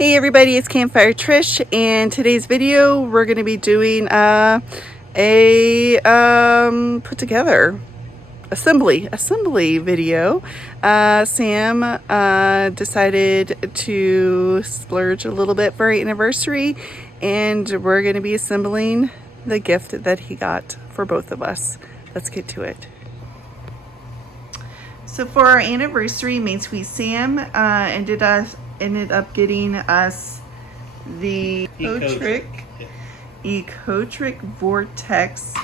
Hey everybody, it's Campfire Trish, and today's video we're going to be doing a put together assembly video. Sam decided to splurge a little bit for our anniversary, and we're going to be assembling the gift that he got for both of us. Let's get to it. So for our anniversary, Main Sweet Sam ended up getting us the Ecotric Vortex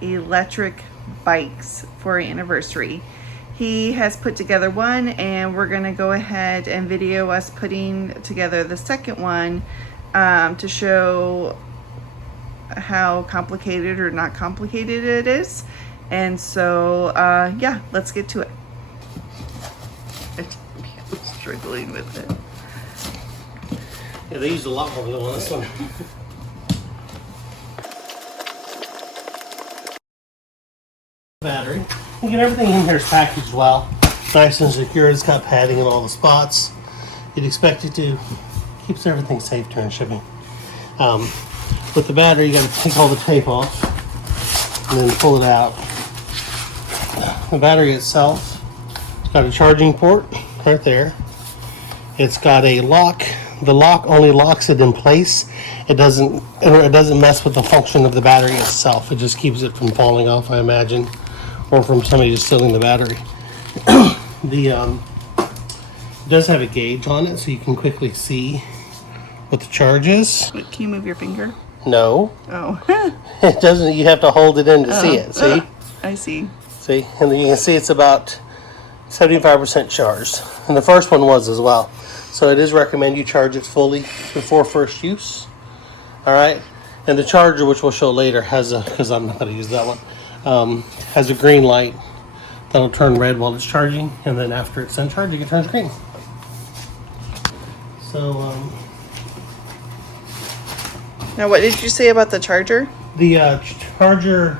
electric bikes for our anniversary. He has put together one, and we're going to go ahead and video us putting together the second one to show how complicated or not complicated it is. And so yeah, let's get to it. I'm struggling with it. Yeah, they used a lot more glue on this one. Battery. You get everything in here is packaged well. Nice and secure. It's got padding in all the spots. You'd expect it to. Keeps everything safe during shipping. With the battery, you got to take all the tape off and then pull it out. The battery itself, it's got a charging port right there. It's got a lock. The lock only locks it in place. It doesn't mess with the function of the battery itself. It just keeps it from falling off, I imagine, or from somebody just stealing the battery. It does have a gauge on it, so you can quickly see what the charge is. Wait, can you move your finger? No. Oh. It doesn't. You have to hold it in to see it. See? I see. See? And then you can see it's about 75% charged. And the first one was as well. So it is recommended you charge it fully before first use. Alright? And the charger, which we'll show later, has a, because I'm not going to use that one, has a green light that'll turn red while it's charging, and then after it's done charging, it turns green. So, now what did you say about the charger? the charger,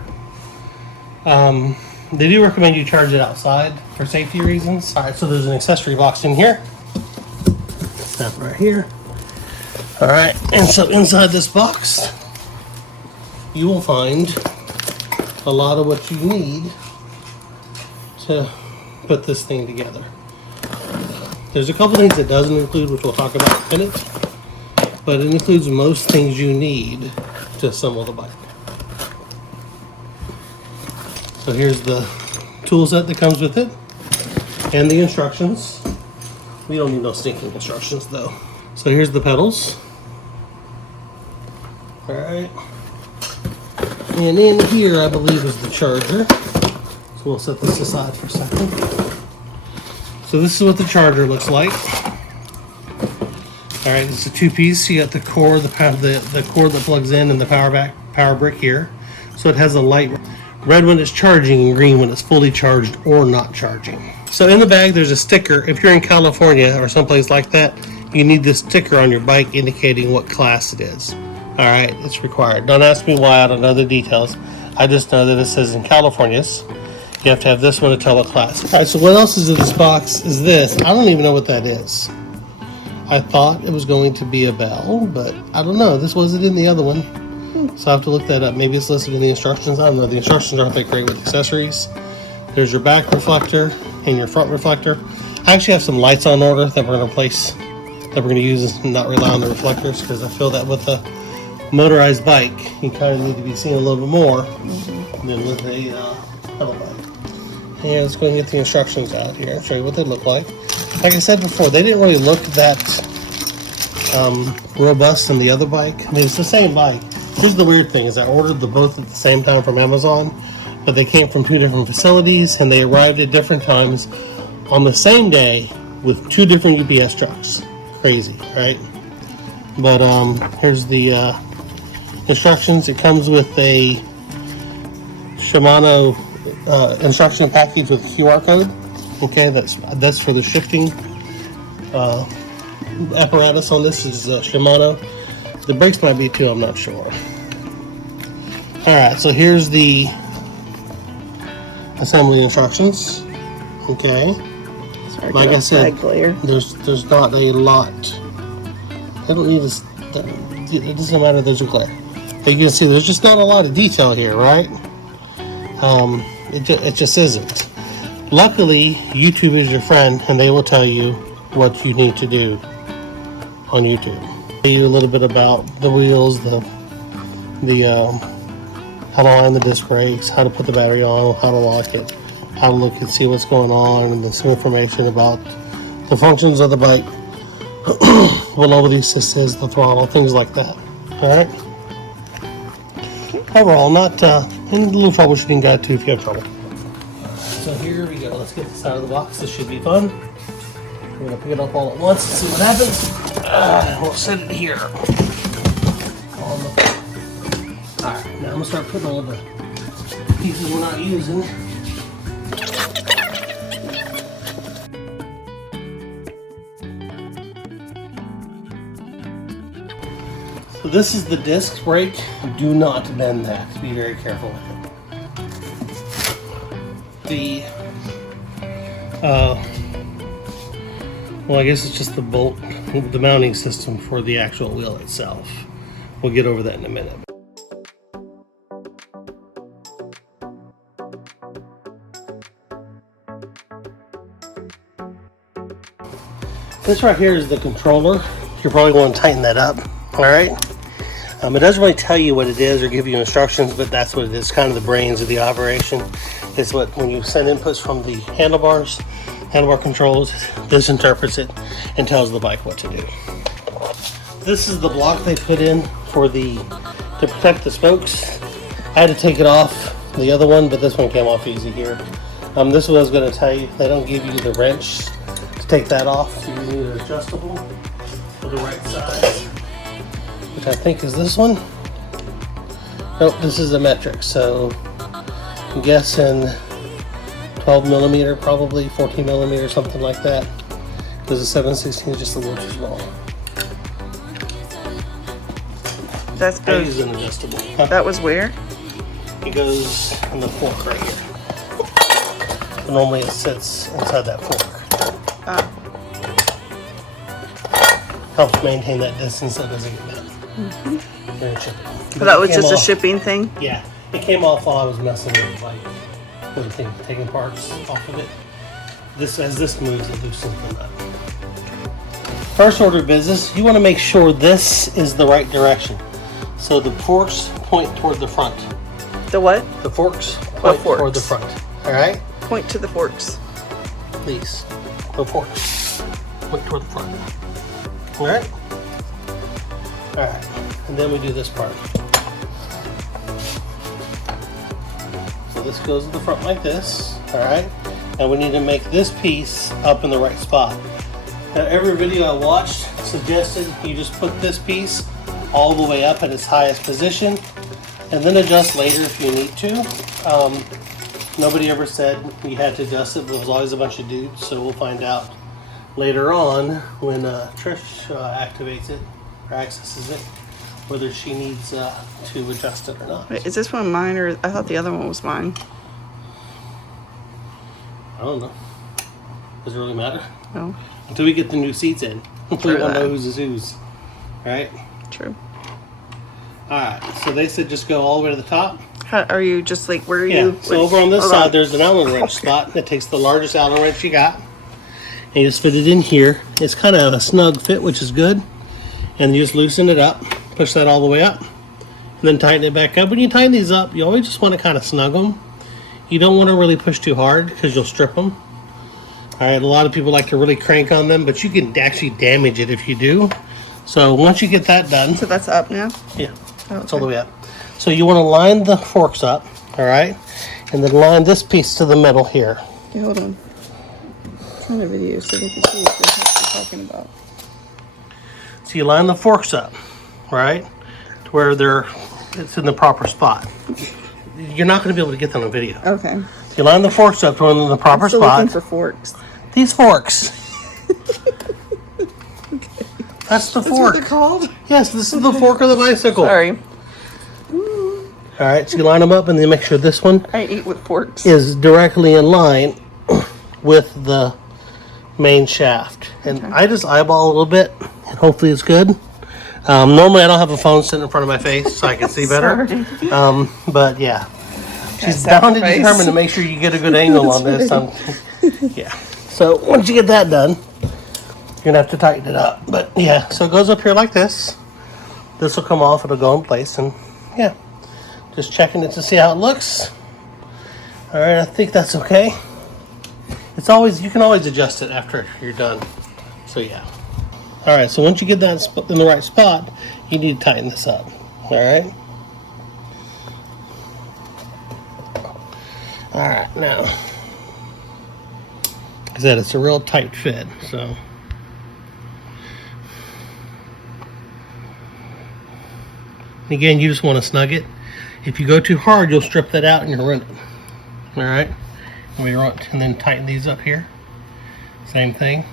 they do recommend you charge it outside for safety reasons. Alright, so there's an accessory box in here. Snap right here. Alright, and so inside this box, you will find a lot of what you need to put this thing together. There's a couple things it doesn't include, which we'll talk about in a minute, but it includes most things you need to assemble the bike. So here's the tool set that comes with it, and the instructions. We don't need no stinking instructions though. So here's the pedals. Alright. And in here, I believe, is the charger. So we'll set this aside for a second. So this is what the charger looks like. Alright, it's a two-piece. You got the core, the cord that plugs in, and the power brick here. So it has a light red when it's charging and green when it's fully charged or not charging. So in the bag, there's a sticker. If you're in California or someplace like that, you need this sticker on your bike indicating what class it is. Alright, it's required. Don't ask me why, I don't know the details. I just know that it says in California's, you have to have this one to tell what class. Alright, so what else is in this box is this. I don't even know what that is. I thought it was going to be a bell, but I don't know. This wasn't in the other one. So I have to look that up. Maybe it's listed in the instructions. I don't know. The instructions aren't that great with accessories. There's your back reflector and your front reflector. I actually have some lights on order that we're going to place, that we're going to use and not rely on the reflectors, because I feel that with a motorized bike, you kind of need to be seeing a little bit more than with a pedal bike. And let's go and get the instructions out here and show you what they look like. Like I said before, they didn't really look that robust in the other bike. I mean, it's the same bike. Here's the weird thing, is I ordered the both at the same time from Amazon, but they came from two different facilities and they arrived at different times on the same day with two different UPS trucks. Crazy, right? But here's the instructions. It comes with a Shimano instruction package with a QR code. Okay, that's for the shifting apparatus on this is Shimano. The brakes might be too, I'm not sure. Alright, so here's the assembly instructions. Okay. Sorry, like I said, glare. there's not a lot it doesn't matter, there's a glare. You can see there's just not a lot of detail here, right? It just isn't. Luckily, YouTube is your friend, and they will tell you what you need to do on YouTube. Tell you a little bit about the wheels, the how to line the disc brakes, how to put the battery on, how to lock it, how to look and see what's going on, and then some information about the functions of the bike, what level the assist is, the throttle, things like that. All right. Overall, not and a little troubleshooting guide too if you have trouble. So here we go. Let's get this out of the box. This should be fun. We're gonna pick it up all at once and see what happens. We'll set it here. Alright, now I'm gonna start putting all the pieces we're not using. So this is the disc brake. Do not bend that. Be very careful with it. Well, I guess it's just the bolt, the mounting system for the actual wheel itself. We'll get over that in a minute. This right here is the controller. You probably want to tighten that up. All right. It doesn't really tell you what it is or give you instructions, but that's what it is. Kind of the brains of the operation. It's what, when you send inputs from the handlebar controls, this interprets it and tells the bike what to do. This is the block they put in for to protect the spokes. I had to take it off the other one, but this one came off easy here. This is what I was going to tell you. They don't give you the wrench to take that off, so you need an adjustable for the right size, which I think is this one. Nope, this is a metric, so I'm guessing 12 millimeter, probably 14 millimeter, something like that, because the 7/16 is just a little too small. That's I good. use an adjustable. That was where? It goes in the fork right here. So normally it sits inside that fork. Helps maintain that distance so it doesn't get bent. Very chippy. But that was just a shipping thing? Yeah, it came off while I was messing with like taking parts off of it. As this moves, it loosens them up. First order of business, you want to make sure this is the right direction. So the forks point toward the front. The what? The forks point toward the front. All right? Point to the forks. These. The forks point toward the front. All right? All right. And then we do this part. So this goes to the front like this. All right? And we need to make this piece up in the right spot. Now, every video I watched suggested you just put this piece all the way up at its highest position and then adjust later if you need to. Nobody ever said we had to adjust it. There was always a bunch of dudes, so we'll find out later on when Trish activates it or accesses it, whether she needs to adjust it or not. Wait, is this one mine, or I thought the other one was mine? I don't know. Does it really matter? No. Until we get the new seats in. We don't know whose is whose. Right? True. Alright, so they said just go all the way to the top. How, are you just like, where are Yeah, you? so over on this side there's an Allen wrench spot that takes the largest Allen wrench you got. And you just fit it in here. It's kind of a snug fit, which is good. And you just loosen it up, push that all the way up, and then tighten it back up. When you tighten these up, you always just want to kind of snug them. You don't want to really push too hard because you'll strip them. Alright, a lot of people like to really crank on them, but you can actually damage it if you do. So once you get that done... So that's up now? Yeah, it's all the way up. So you want to line the forks up, alright? And then line this piece to the middle here. Okay, hold on. I'm trying to video so they can see what you're talking about. So you line the forks up, right? To where it's in the proper spot. You're not going to be able to get that on video. Okay. You line the forks up to where they're in the proper Still spot. looking for forks. These forks. That's the That's fork. what they're called? Yes, this is the fork of the bicycle. Sorry. Alright, so you line them up and then make sure this one I eat with forks. is directly in line with the main shaft. And Okay. I just eyeball a little bit and hopefully it's good. Normally I don't have a phone sitting in front of my face so I can see better. But yeah, she's bound and determined to make sure you get a good angle on this. Yeah. So once you get that done, you're gonna have to tighten it up. But yeah, so it goes up here like this. This will come off, it'll go in place, and yeah, just checking it to see how it looks. All right, I think that's okay. It's always, you can always adjust it after you're done. So yeah. All right, so once you get that in the right spot, you need to tighten this up. All right. All right, now, like I said, it's a real tight fit, so. Again, you just want to snug it. If you go too hard, you'll strip that out and you'll ruin it. All right, and then tighten these up here. Same thing.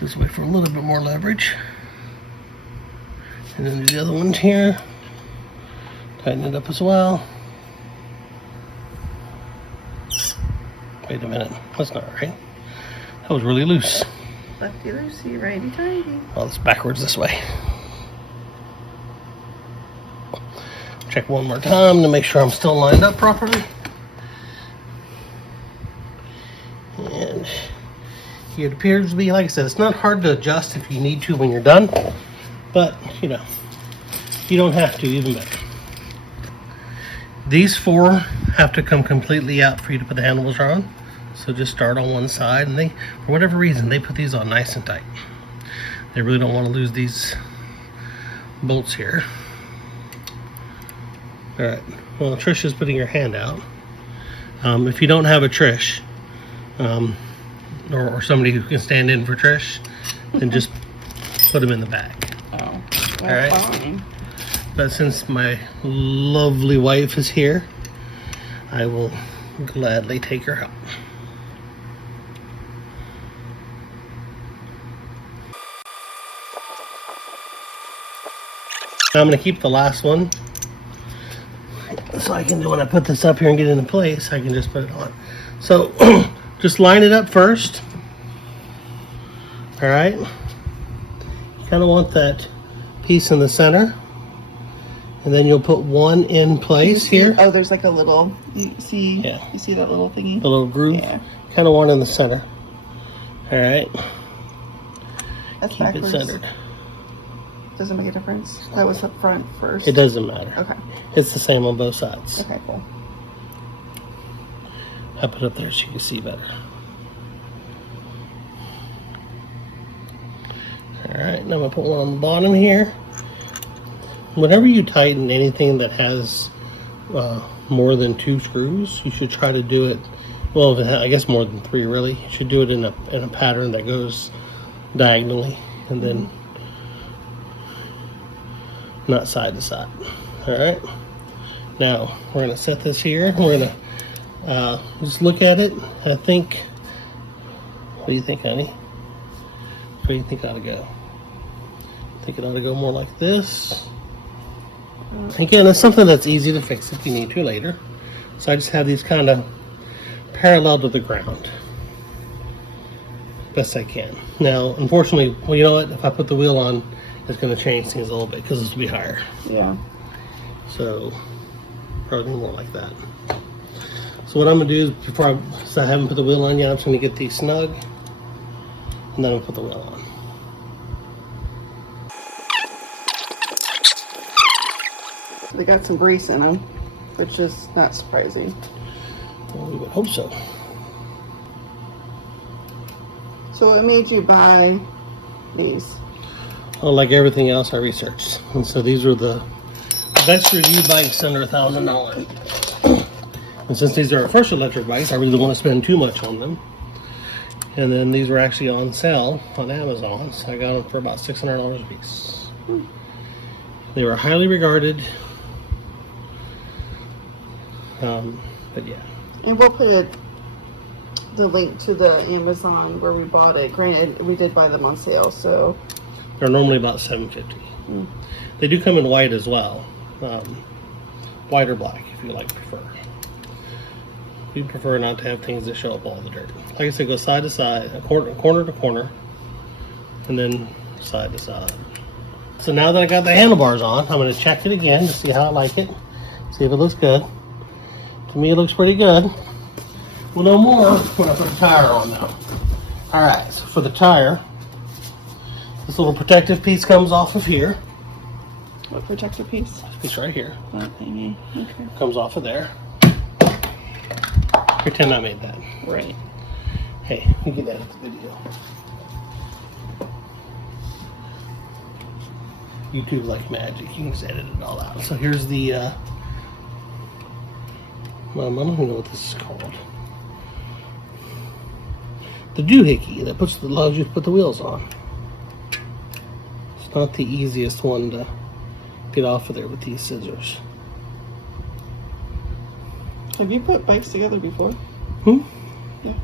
This way for a little bit more leverage. And then do the other ones here. Tighten it up as well. Wait a minute, that's not right. That was really loose. Lefty loosey, righty tighty. Well, it's backwards this way. Check one more time to make sure I'm still lined up properly. And it appears to be, like I said, it's not hard to adjust if you need to when you're done, but you know, you don't have to, even better. These four have to come completely out for you to put the handles on. So just start on one side, and they, for whatever reason, they put these on nice and tight. They really don't want to lose these bolts here. All right, well, Trish is putting her hand out. If you don't have a Trish, or somebody who can stand in for Trish, then just put them in the back. Oh, well, all right. Fine. But since my lovely wife is here, I will gladly take her help. I'm going to keep the last one, so I can do, when I put this up here and get it into place, I can just put it on. So just line it up first. All right. You kind of want that piece in the center, and then you'll put one in place here. Oh, there's like a little, you see, yeah. You see that little thingy? The little groove? Yeah. Kind of one in the center. All right. That's Keep backwards. it centered. Doesn't make a difference. That was up front first. It doesn't matter. Okay. It's the same on both sides. Okay, cool. I put it up there so you can see better. Alright, now I'm going to put one on the bottom here. Whenever you tighten anything that has more than 2 screws, you should try to do it, well, I guess more than 3 really. You should do it in a pattern that goes diagonally, and then not side to side. All right, now we're going to set this here. We're going to just look at it. I think, what do you think, honey? Where do you think it ought to go? I think it ought to go more like this. Again, it's something that's easy to fix if you need to later. So I just have these kind of parallel to the ground, best I can. Now, unfortunately, well, you know what? If I put the wheel on, it's going to change things a little bit because this will be higher. Yeah. So probably more like that. So what I'm going to do is, before so I haven't put the wheel on yet, I'm just going to get these snug, and then I'll put the wheel on. They got some grease in them, which is not surprising. Well, we would hope so. So what made you buy these? Well, like everything else, I researched, and so these were the best reviewed bikes under $1,000. And since these are our first electric bikes, I really don't want to spend too much on them. And then these were actually on sale on Amazon, so I got them for about $600 a piece. They were highly regarded. But yeah. And we'll put the link to the Amazon where we bought it. Granted, we did buy them on sale, so They're normally about $750. They do come in white as well, white or black if you prefer. We prefer not to have things that show up all the dirt. Like I said, go side to side, corner to corner, and then side to side. So now that I got the handlebars on, I'm going to check it again to see how I like it. See if it looks good. To me, it looks pretty good. We'll know more when I put the tire on though. Alright, so for the tire, this little protective piece comes off of here. What protector piece? This piece right here. That thingy. Okay. Comes off of there. Pretend I made that. Right. Hey, you can edit the video. YouTube like magic. You can just edit it all out. So here's the well, I don't even know what this is called. The doohickey that allows you to put the wheels on. It's not the easiest one to get off of there with these scissors. Have you put bikes together before? Hmm? Yeah.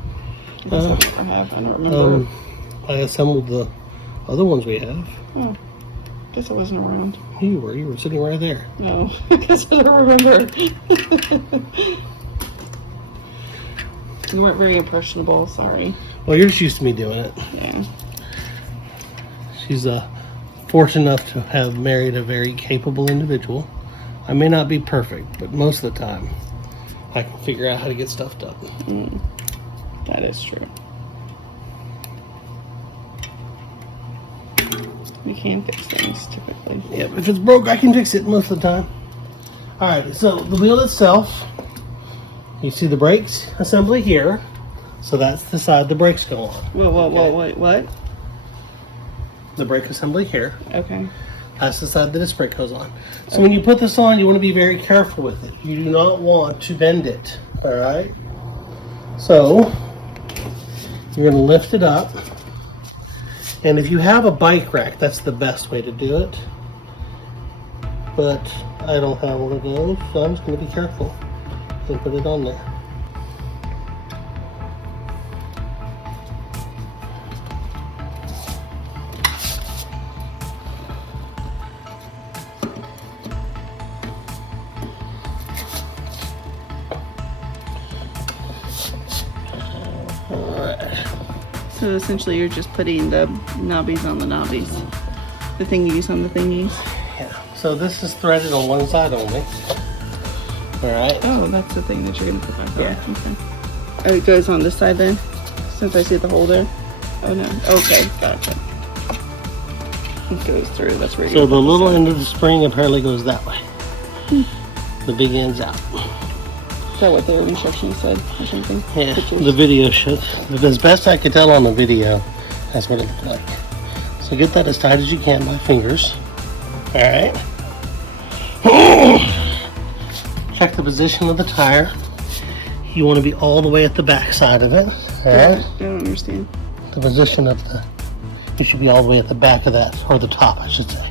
I have. I don't remember. I assembled the other ones we have. Oh. Guess I wasn't around. You were sitting right there. No, I guess I don't remember. You weren't very impressionable, sorry. Well, you're just used to me doing it. Yeah. She's fortunate enough to have married a very capable individual. I may not be perfect, but most of the time, I can figure out how to get stuff done. That is true. We can fix things typically. Yeah, if it's broke, I can fix it most of the time. Alright, so the wheel itself, you see the brakes assembly here. So that's the side the brakes go on. Whoa, wait, what? The brake assembly here. Okay. That's the side that this brake goes on. So when you put this on, you want to be very careful with it. You do not want to bend it. Alright? So, you're going to lift it up. And if you have a bike rack, that's the best way to do it. But I don't have one of those, so I'm just going to be careful and put it on there. So essentially you're just putting the knobbies on the knobbies. The thingies on the thingies. Yeah. So this is threaded on one side only. Alright. Oh, that's the thing that you're going to put back on. Yeah. Okay. Oh, it goes on this side then? Since I see the hole there? Oh no. Okay, gotcha. It goes through. That's where So the little end of the spring apparently goes that way. The big end's out. Is that what their instructions said or something? Yeah, Pictures? the video should. As best I could tell on the video, that's what it looked like. So get that as tight as you can by fingers. Alright. Check the position of the tire. You want to be all the way at the back side of it. Alright. I don't understand. The position of the... You should be all the way at the back of that, or the top, I should say.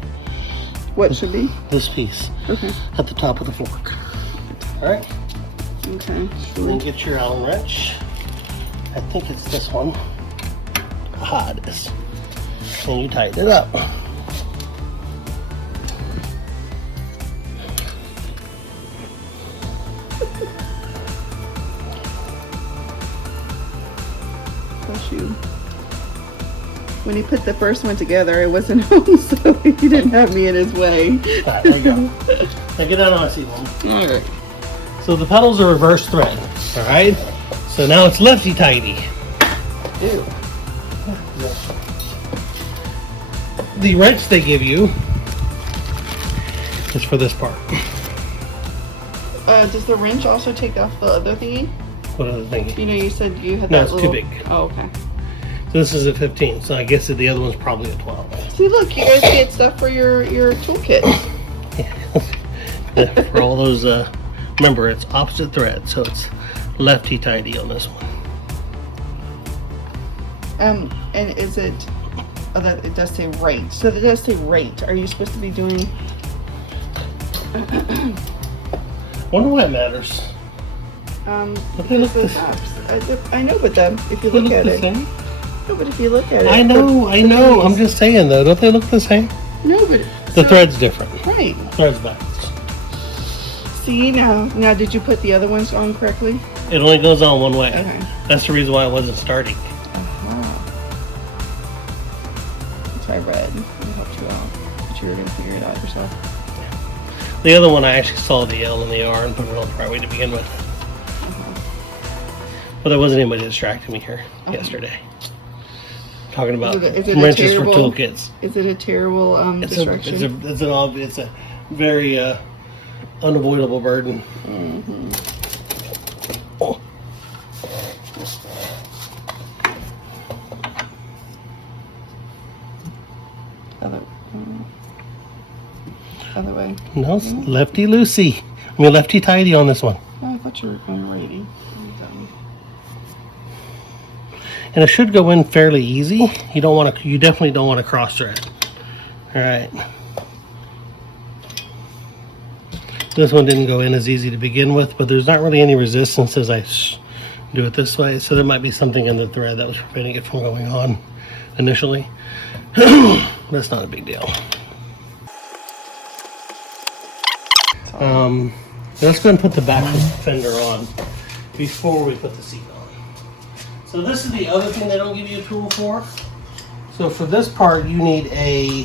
What should be? This piece. Okay. At the top of the fork. Alright. Okay. Then get your Allen wrench. I think it's this one. Aha, it is. And you tighten it up. Bless you. When he put the first one together, I wasn't home, so he didn't have me in his way. Alright, there you go. Now get out on my seat, one. Alright. So the pedals are reverse thread. Alright? So now it's lefty tighty. Ew. The wrench they give you is for this part. Does the wrench also take off the other thingy? What other thing? You know, you said you had No, that it's little... too big. Oh, okay. So this is a 15, so I guess that the other one's probably a 12. See, look, you guys get stuff for your toolkit. Yeah. For all those, remember it's opposite thread, so it's lefty tighty on this one. And is it... Oh, that it does say right. So it does say right. Are you supposed to be doing... Wonder why it matters. They look because I know, but if you look at it... Same? No, but if you look at it... I know. I'm just saying though, don't they look the same? No, but... The thread's different. Right. Thread's backwards. See, now did you put the other ones on correctly? It only goes on one way. Okay. That's the reason why it wasn't starting. I read. It helped you out, but you were going to figure it out yourself. The other one I actually saw the L and the R and put it on the right way to begin with. But there wasn't anybody distracting me here yesterday. Talking about wrenches for toolkits. Is it a terrible distraction? It's a very unavoidable burden. Mm-hmm. Oh. Other way. No, it's lefty loosey. I mean lefty tighty on this one. Oh, I thought you were going righty. And it should go in fairly easy. You definitely don't want to cross thread. All right. This one didn't go in as easy to begin with, but there's not really any resistance as I do it this way. So there might be something in the thread that was preventing it from going on initially. That's not a big deal. Let's go and put the back fender on before we put the seat on. So this is the other thing they don't give you a tool for. So for this part, you need a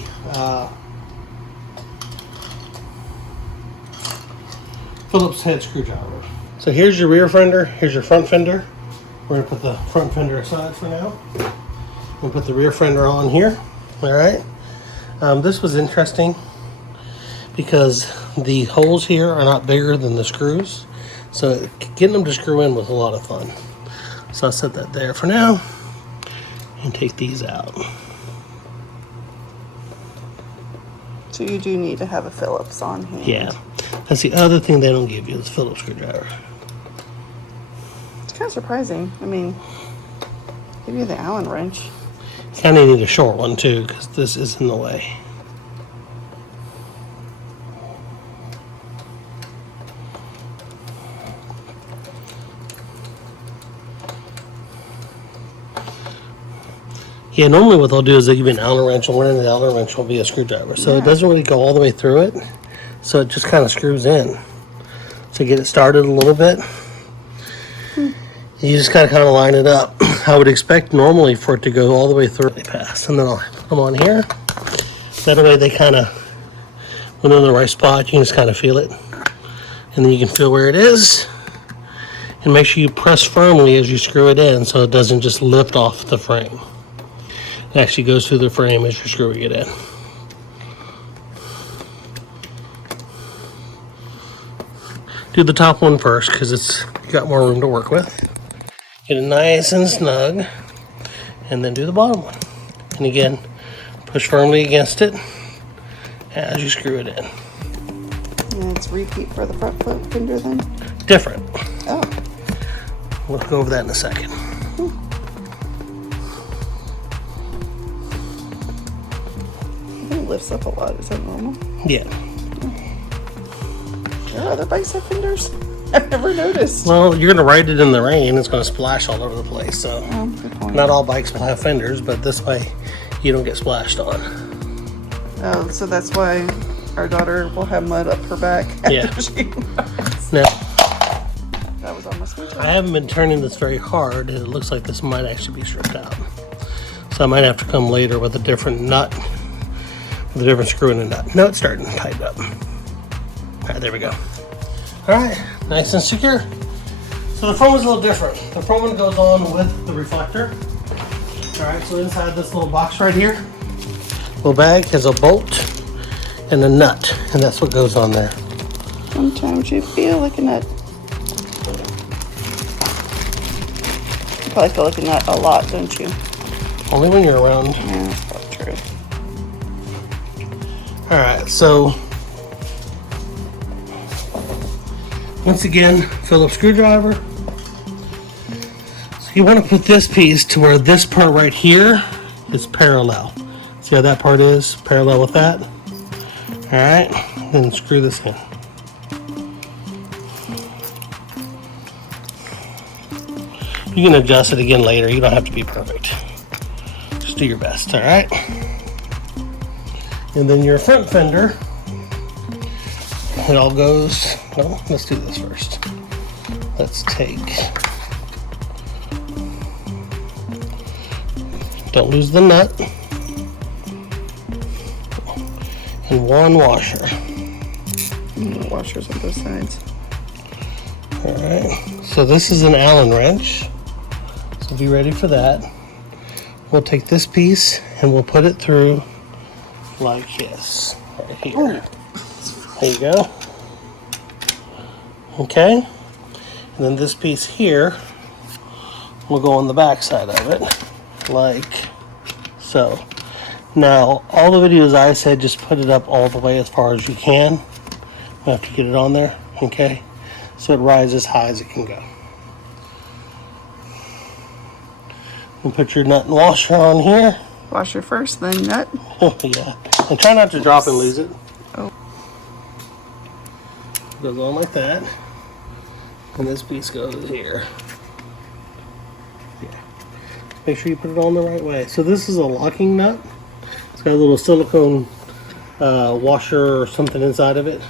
Phillips head screwdriver. So here's your rear fender, here's your front fender. We're gonna put the front fender aside for now. We'll put the rear fender on here, all right? This was interesting because the holes here are not bigger than the screws. So getting them to screw in was a lot of fun. So I'll set that there for now and take these out. So you do need to have a Phillips on hand. Yeah, that's the other thing they don't give you is Phillips screwdriver. It's kind of surprising. I mean, give you the Allen wrench. You kind of need a short one too because this is in the way. Yeah, normally what they'll do is they'll give you an Allen wrench, and one end of the Allen wrench will be a screwdriver. So it doesn't really go all the way through it. So it just kind of screws in. To get it started a little bit, you just kind of line it up. I would expect normally for it to go all the way through. Pass, and then I'll put them on here. That way they kind of, when they're in the right spot, you can just kind of feel it. And then you can feel where it is. And make sure you press firmly as you screw it in so it doesn't just lift off the frame. It actually goes through the frame as you're screwing it in. Do the top one first because it's got more room to work with. Get it nice and snug, and then do the bottom one. And again, push firmly against it as you screw it in. And it's repeat for the front foot fender then? Different. Oh. We'll go over that in a second. It lifts up a lot. Is that normal? Yeah. There are other bikes have fenders. I've never noticed. Well, you're going to ride it in the rain. It's going to splash all over the place. So Good point. not all bikes will have fenders, but this way you don't get splashed on. Oh, so that's why our daughter will have mud up her back. Yeah. After she rides. Now, That was almost my turn. I haven't been turning this very hard, and it looks like this might actually be stripped out. So I might have to come later with a different nut, with a different screw in a nut. No, it's starting to tighten up. All right, there we go. All right, nice and secure. So the front one's a little different. The front one goes on with the reflector. All right, so inside this little box right here, little bag has a bolt and a nut, and that's what goes on there. Sometimes you feel like a nut. You probably feel like a nut a lot, don't you? Only when you're around. Yeah, that's probably true. All right, so once again, Phillips screwdriver. So you want to put this piece to where this part right here is parallel. See how that part is parallel with that? All right, then screw this in. You can adjust it again later. You don't have to be perfect. Just do your best, all right? And then your front fender, it all goes, well, let's do this first. Let's take, don't lose the nut. and one washer. Washers on both sides. Alright, so this is an Allen wrench. So be ready for that. We'll take this piece and we'll put it through like this, right here. There you go. Okay, and then this piece here will go on the back side of it, like so. Now, all the videos I said, just put it up all the way as far as you can. You have to get it on there, okay? So it rises as high as it can go. And put your nut and washer on here. Washer first, then nut. Yeah, and try not to drop and lose it. Oh. Goes on like that, and this piece goes here. Yeah. Make sure you put it on the right way. So this is a locking nut. It's got a little silicone washer or something inside of it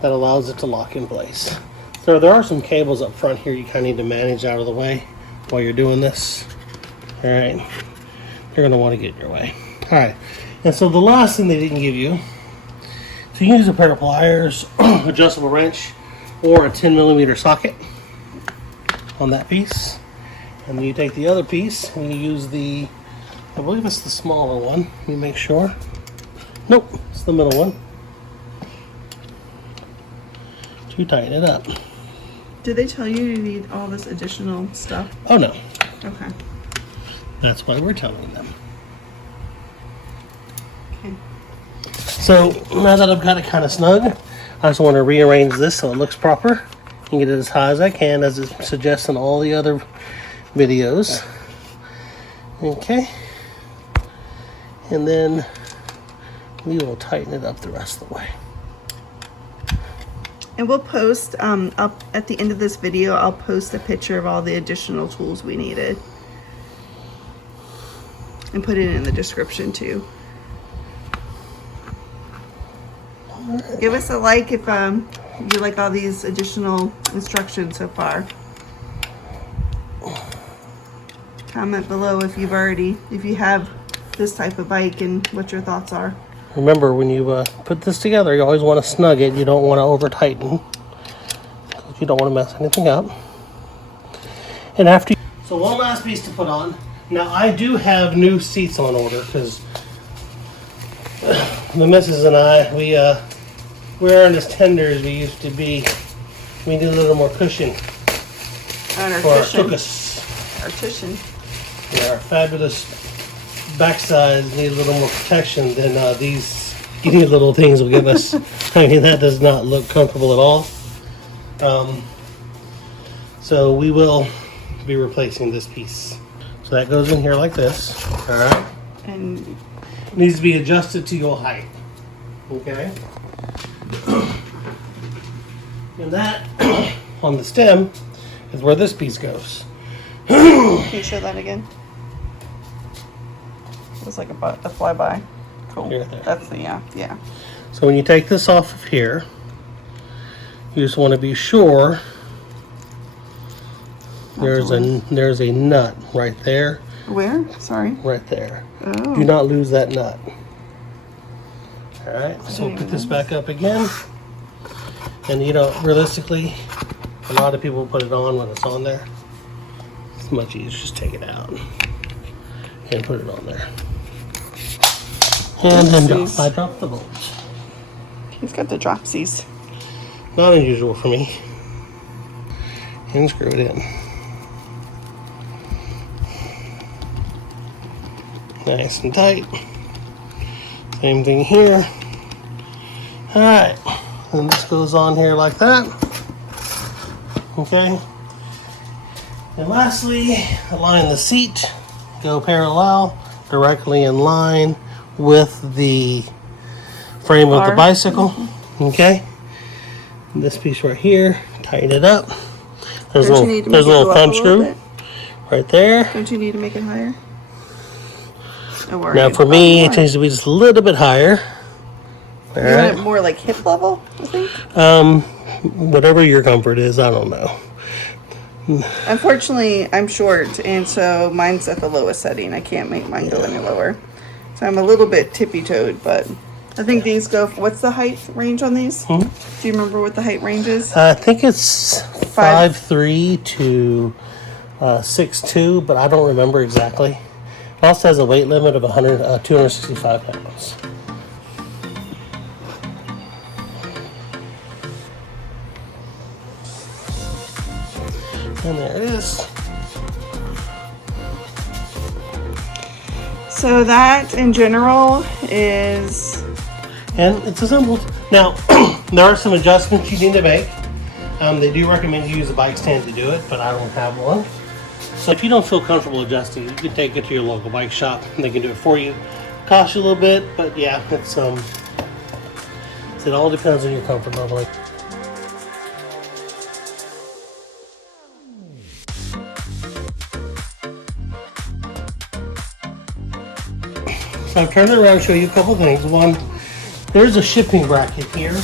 that allows it to lock in place. So there are some cables up front here you kind of need to manage out of the way while you're doing this. All right, you're going to want to get in your way. All right, and so the last thing they didn't give you, so you can use a pair of pliers, adjustable wrench, or a 10mm socket on that piece. And then you take the other piece and you use the, I believe it's the smaller one. Let me make sure. Nope, it's the middle one. To tighten it up. Did they tell you you need all this additional stuff? Oh no. Okay. That's why we're telling them. Okay. So now that I've got it kind of snug, I just want to rearrange this so it looks proper and get it as high as I can, as it suggests in all the other videos. Okay. And then we will tighten it up the rest of the way. And we'll post, up at the end of this video, I'll post a picture of all the additional tools we needed. And put it in the description too. Give us a like if you like all these additional instructions so far. Comment below if you have this type of bike and what your thoughts are. Remember, when you put this together, you always want to snug it. You don't want to over tighten, because you don't want to mess anything up. And after, so one last piece to put on. Now I do have new seats on order because the missus and I, we aren't as tender as we used to be. We need a little more cushion On our for our cushion. tuchus. Our cushion. Yeah, our fabulous backsides need a little more protection than these skinny little things will give us. I mean, that does not look comfortable at all. So we will be replacing this piece. So that goes in here like this. All right. And It needs to be adjusted to your height. Okay. And that on the stem is where this piece goes. can you show that again? It was like a flyby. Cool. Here, there. That's the, yeah. So when you take this off of here, you just want to be sure there's a nut right there, Where? Sorry. right there. Oh. Do not lose that nut. All right, so put this back up again. And you know, realistically, a lot of people put it on when it's on there. It's much easier, just take it out and put it on there. And then I drop the bolts. He's got the dropsies. Not unusual for me. And screw it in. Nice and tight. Same thing here. Alright. And this goes on here like that. Okay. And lastly, align the seat. Go parallel, directly in line with the frame of the bicycle. Okay. And this piece right here, tighten it up. There's a little thumb screw right there. Don't you need to make it higher? Now for me, it needs to be just a little bit higher. All You right. want it more like hip level, I think? Whatever your comfort is, I don't know. Unfortunately, I'm short, and so mine's at the lowest setting. I can't make mine go any lower. So I'm a little bit tippy-toed, but I think these go, what's the height range on these? Hmm? Do you remember what the height range is? I think it's 5'3" to 6'2", but I don't remember exactly. It also has a weight limit of 265 pounds. And there it is. So that in general is... And it's assembled. Now, there are some adjustments you need to make. They do recommend you use a bike stand to do it, but I don't have one. So if you don't feel comfortable adjusting, you can take it to your local bike shop and they can do it for you. Costs you a little bit, but yeah, it all depends on your comfort level. So I've turned it around to show you a couple things. One, there's a shipping bracket here.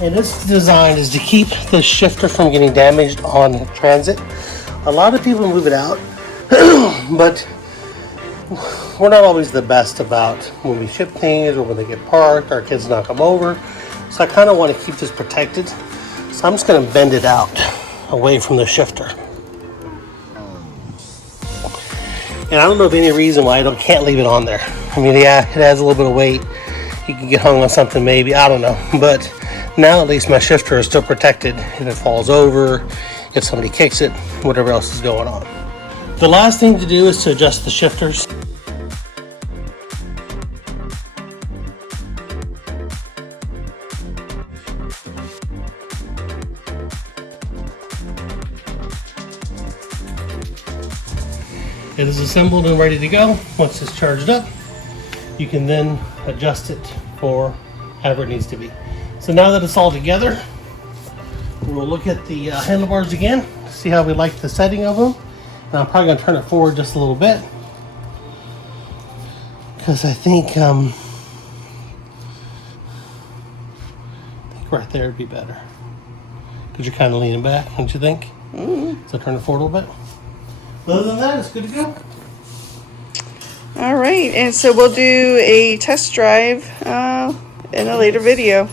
And its design is to keep the shifter from getting damaged on transit. A lot of people move it out, but we're not always the best about when we ship things or when they get parked, our kids knock them over. So I kind of want to keep this protected. So I'm just going to bend it out away from the shifter. And I don't know of any reason why I can't leave it on there. I mean, yeah, it has a little bit of weight. You can get hung on something maybe, I don't know. But now at least my shifter is still protected. If it falls over, if somebody kicks it, whatever else is going on. The last thing to do is to adjust the shifters. It is assembled and ready to go. Once it's charged up, you can then adjust it for however it needs to be. So now that it's all together, we'll look at the handlebars again, see how we like the setting of them. And I'm probably going to turn it forward just a little bit, because I think right there would be better. Because you're kind of leaning back, don't you think? Mm-hmm. So turn it forward a little bit. Other than that, it's good to go. All right, and so we'll do a test drive in a later video.